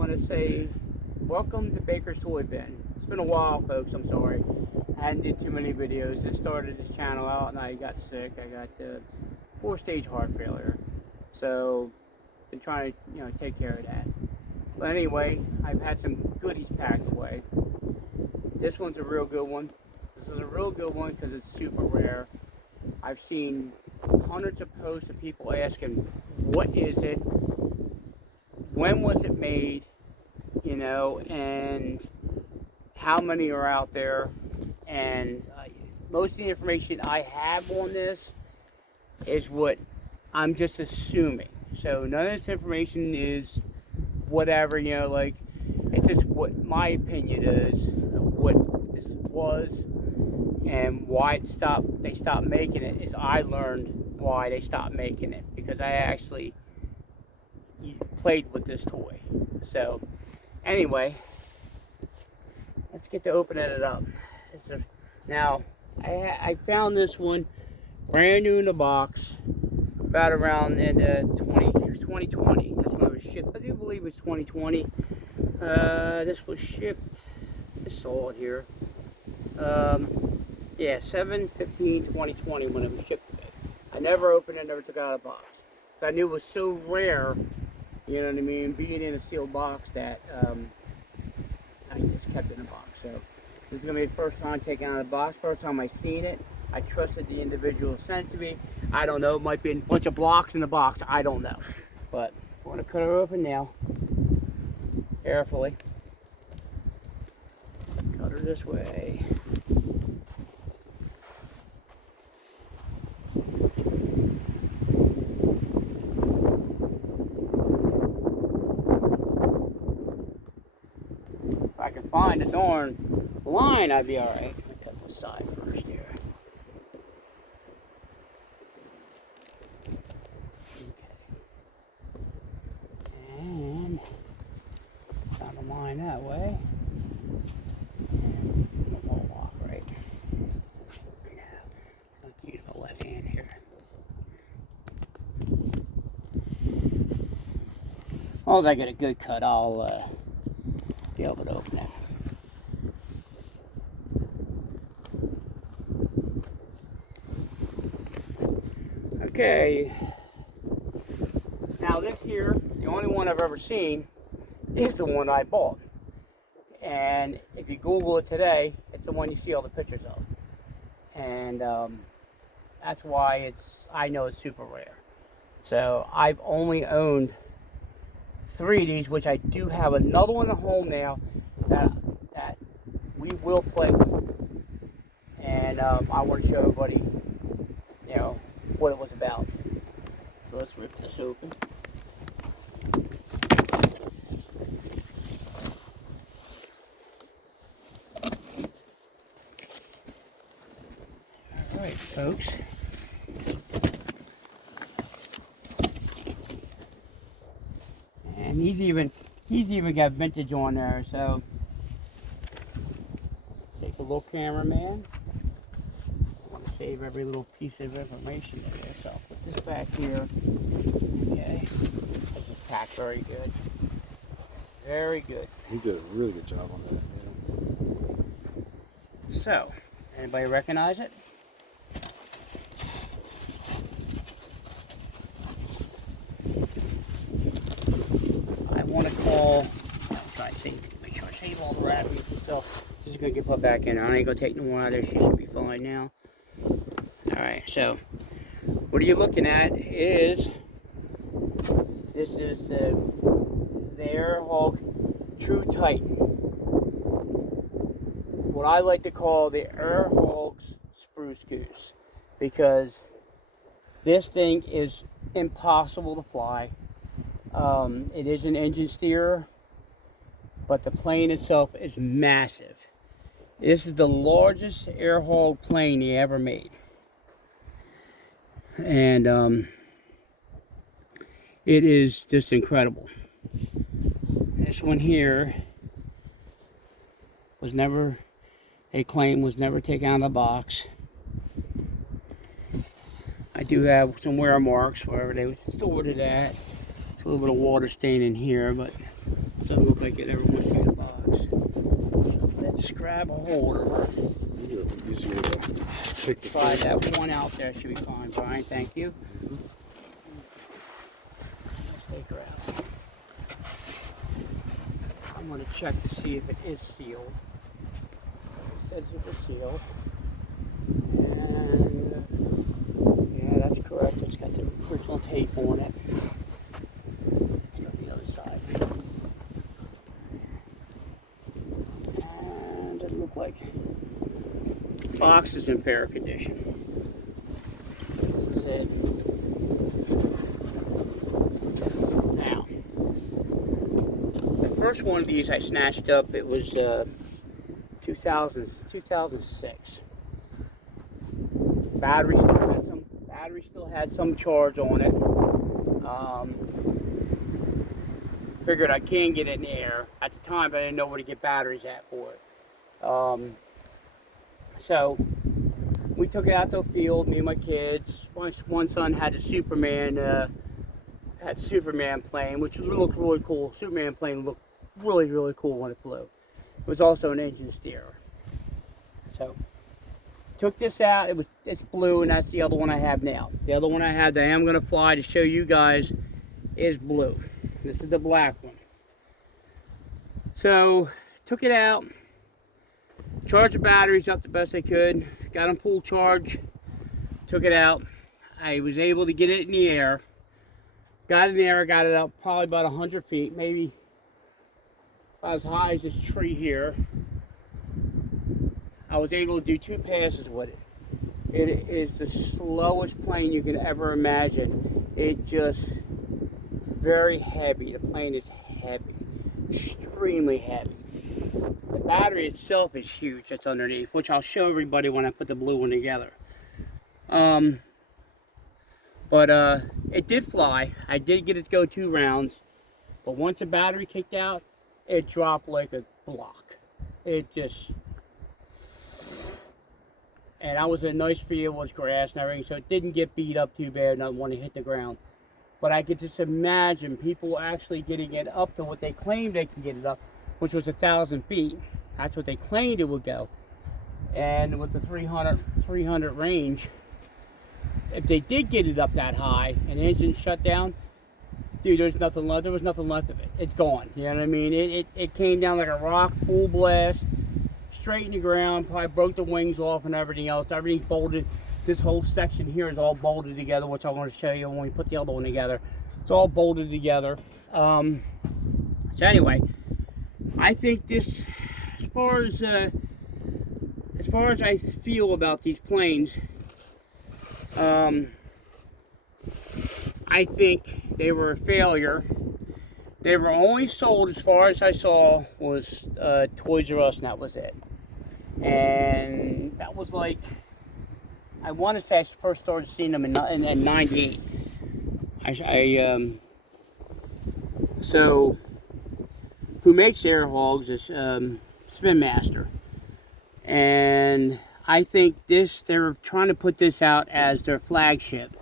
want to say welcome to Baker's Toy Bin. It's been a while, folks. I'm sorry. I hadn't did too many videos. Just started this channel out and I got sick. I got 4-stage heart failure. So, been trying to, take care of that. But anyway, I've had some goodies packed away. This one's a real good one. This is a real good one because it's super rare. I've seen hundreds of posts of people asking, what is it? When was it made? And how many are out there? And most of the information I have on this is what I'm just assuming. So none of this information is whatever, it's just what my opinion is of what this was and why they stopped making it. Is I learned why they stopped making it because I actually played with this toy. So anyway, let's get to opening it up. Now I found this one brand new in the box about around in 2020. That's when it was shipped. I do believe it's 2020. This was shipped, just saw it here. Yeah, 7/15/2020 when it was shipped to me. I never opened it, never took it out of the box. I knew it was so rare, you know what I mean, being in a sealed box that I just kept it in a box. So this is going to be the first time taking it out of the box, first time I've seen it. I trusted the individual who sent it to me. I don't know, it might be a bunch of blocks in the box, I don't know. But I'm going to cut her open now, carefully. Cut her this way. If I can find the darn line, I'd be alright. Let me cut this side first here. Found a line that way. And a wall lock, right? Yeah. I'll use my left hand here. As long as I get a good cut, I'll be able to open it. Okay. Now this here, the only one I've ever seen is the one I bought. And if you Google it today, it's the one you see all the pictures of. And that's why I know it's super rare. So I've only owned 3 of these, which I do have another one at home now that we will play with. And I want to show everybody, what it was about. So let's rip this open. Alright, folks. And he's even got vintage on there, so take a little cameraman. I want to save every little piece of information there, so I'll put this back here. Okay. This is packed very good. Very good. He did a really good job on that, man. So, anybody recognize it? I want to call, I'm trying to save, make sure I save all the rabbits and stuff. This is going to get put back in. I ain't going to take no one out there. She should be fine now. Alright, so what are you looking at is, this is the AirHog True Titan. What I like to call the AirHogs Spruce Goose, because this thing is impossible to fly. It is an engine steerer, but the plane itself is massive. This is the largest AirHog plane he ever made. And it is just incredible. This one here was never, a claim was never taken out of the box. I do have some wear marks wherever they stored it at. It's a little bit of water stain in here, but doesn't look like it ever went through the box. So let's grab a holder. Slide that one out there, should be fine, Brian. Thank you. Let's take her out. I'm going to check to see if it is sealed. It says it was sealed. And yeah, that's correct. It's got the original tape on it. Let's go to the other side. And it looked like the box is in fair condition. This is it. Now, the first one of these I snatched up, it was 2006. Battery still had some charge on it. Figured I can get it in the air. At the time, I didn't know where to get batteries at for it. So we took it out to a field, me and my kids. One son had the Superman plane, which looked really cool. Superman plane looked really cool when it flew. It was also an engine steerer. So took this out. It's blue, and that's the other one I have now. The other one I have that I am going to fly to show you guys is blue. This is the black one. So took it out, charged the batteries up the best I could, got them full charge, took it out. I was able to get it in the air. Got it in the air, got it up probably about 100 feet, maybe about as high as this tree here. I was able to do 2 passes with it. It is the slowest plane you can ever imagine. It just very heavy. The plane is heavy, extremely heavy. The battery itself is huge. That's underneath, which I'll show everybody when I put the blue one together. But it did fly. I did get it to go 2 rounds, but once the battery kicked out, it dropped like a block. It just. And I was in a nice field with grass and everything, so it didn't get beat up too bad, not want to hit the ground. But I could just imagine people actually getting it up to what they claimed they can get it up, which was 1,000 feet. That's what they claimed it would go. And with the 300 range, if they did get it up that high and the engine shut down, dude, there's nothing left. There was nothing left of it. It's gone. You know what I mean? It came down like a rock, full blast. Straight in the ground, probably broke the wings off and everything else. Everything folded. This whole section here is all bolted together, which I'm going to show you when we put the other one together. It's all bolted together. So anyway, I think this, as far as I feel about these planes, I think they were a failure. They were only sold, as far as I saw, was Toys R Us, and that was it. And that was like, I want to say I first started seeing them in 98. So, who makes AirHogs is Spin Master. And I think they were trying to put this out as their flagship.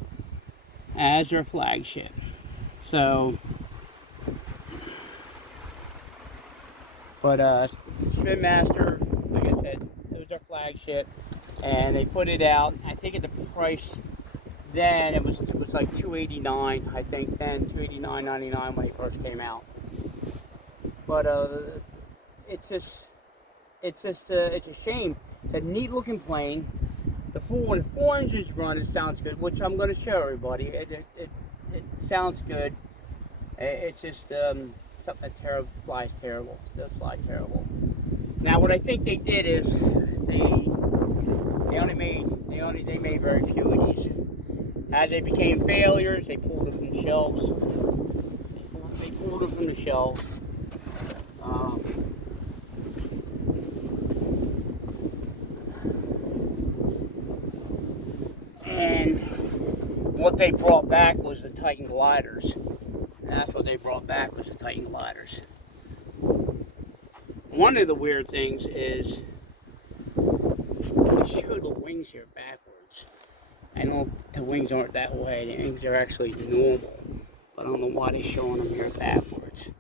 So, but Spin Master, like I said, it was their flagship, and they put it out. I think at the price then it was like $289. I think then $289.99 when it first came out. But it's a shame. It's a neat looking plane. When 4 engines run, it sounds good, which I'm going to show everybody. It sounds good. It's just something that flies terrible. It does fly terrible. Now, what I think they did is they made very few of these. As they became failures, they pulled them from the shelves. They pulled them from the shelves. And what they brought back was the Titan gliders. That's what they brought back, was the Titan gliders. One of the weird things is, they show the wings here backwards. I know the wings aren't that way, the wings are actually normal. But I don't know why they're showing them here backwards.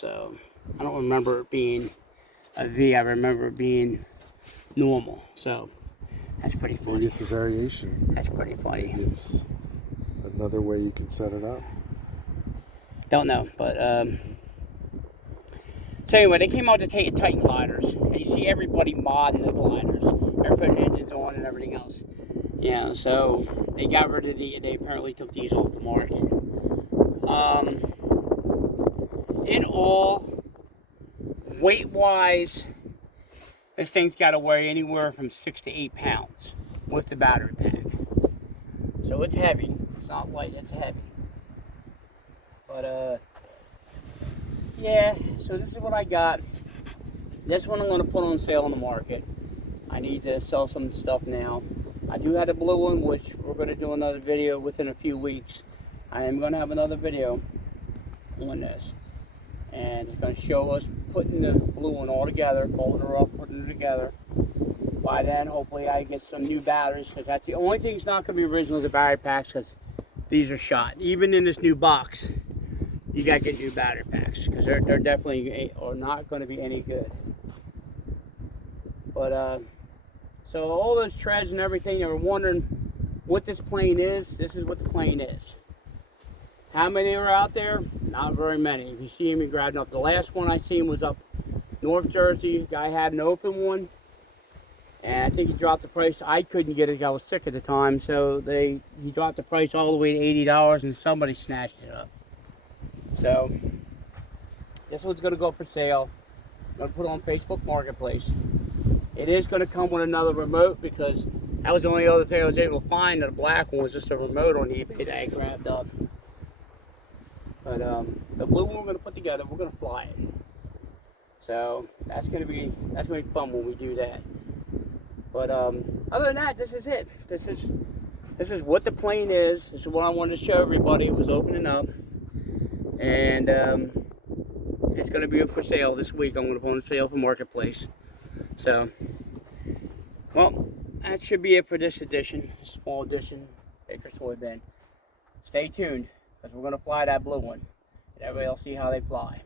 So I don't remember it being a V. I remember it being normal. So that's pretty funny. Maybe it's a variation. That's pretty funny. It's another way you can set it up. Don't know, but so anyway, they came out with the Titan gliders, and you see everybody modding the gliders. They're putting engines on and everything else. Yeah, so they got rid of they apparently took these off the market. In all, weight-wise, this thing's got to weigh anywhere from 6 to 8 pounds with the battery pack. So it's heavy. It's not light, it's heavy. But, yeah, so this is what I got. This one I'm going to put on sale on the market. I need to sell some stuff now. I do have the blue one, which we're going to do another video within a few weeks. I am going to have another video on this. And it's going to show us putting the blue one all together, folding her up, putting it together. By then, hopefully I get some new batteries, because that's the only thing that's not going to be original, the battery packs, because these are shot. Even in this new box, you got to get new battery packs, because they're definitely are not going to be any good. But, so all those treads and everything, they were wondering what this plane is. This is what the plane is. How many are out there? Not very many. If you see me grabbing up, the last one I seen was up North Jersey. Guy had an open one, and I think he dropped the price. I couldn't get it. I was sick at the time, so he dropped the price all the way to $80, and somebody snatched it up. So this one's going to go up for sale. I'm going to put it on Facebook Marketplace. It is going to come with another remote, because that was the only other thing I was able to find. The black one was just a remote on eBay that I grabbed up. But the blue one we're going to put together, we're going to fly it. So that's going to be fun when we do that. But other than that, this is it. This is what the plane is. This is what I wanted to show everybody. It was opening up, and it's going to be up for sale this week. I'm going to put on sale for Marketplace. So, well, that should be it for this edition, small edition, Baker's Toy Bin. Stay tuned, because we're going to fly that blue one, and everybody will see how they fly.